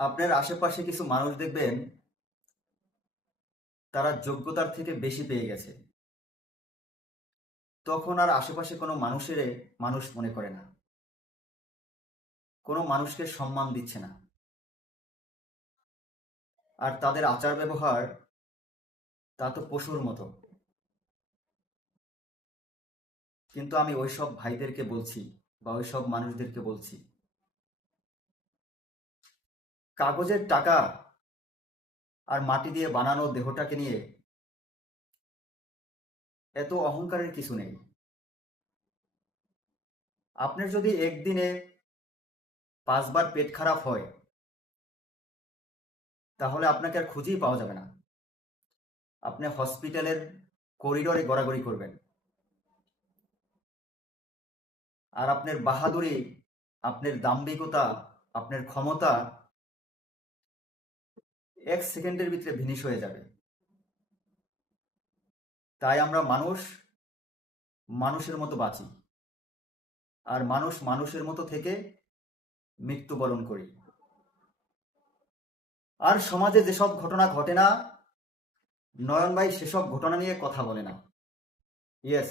আপনার আশেপাশে কিছু মানুষ দেখবেন তারা যোগ্যতার থেকে বেশি পেয়ে গেছে, তখন আর আশেপাশে কোনো মানুষ মনে করে না, কোনো মানুষকে সম্মান দিচ্ছে না, আর তাদের আচার ব্যবহার তা তো পশুর মতো। কিন্তু আমি ওইসব ভাইদেরকে বলছি বা ওইসব মানুষদেরকে বলছি, কাগজের টাকা আর মাটি দিয়ে বানানো দেহটাকে নিয়ে এত অহংকারের কিছু নেই। আপনার যদি একদিনে 5 বার পেট খারাপ হয়, তাহলে আপনাকে আর খুঁজেই পাওয়া যাবে না। আপনি হসপিটালের করিডোরে গড়াগড়ি করবেন, আর আপনার বাহাদুরি, আপনার দাম্ভিকতা, আপনার ক্ষমতা 1 সেকেন্ডের ভিতরে ভিনিশ হয়ে যাবে। তাই আমরা মানুষ মানুষের মতো বাঁচি, আর মানুষ মানুষের মতো থেকে মৃত্যুবরণ করি। আর সমাজে যেসব ঘটনা ঘটে না, নয়ন ভাই সেসব ঘটনা নিয়ে কথা বলে না। ইয়েস,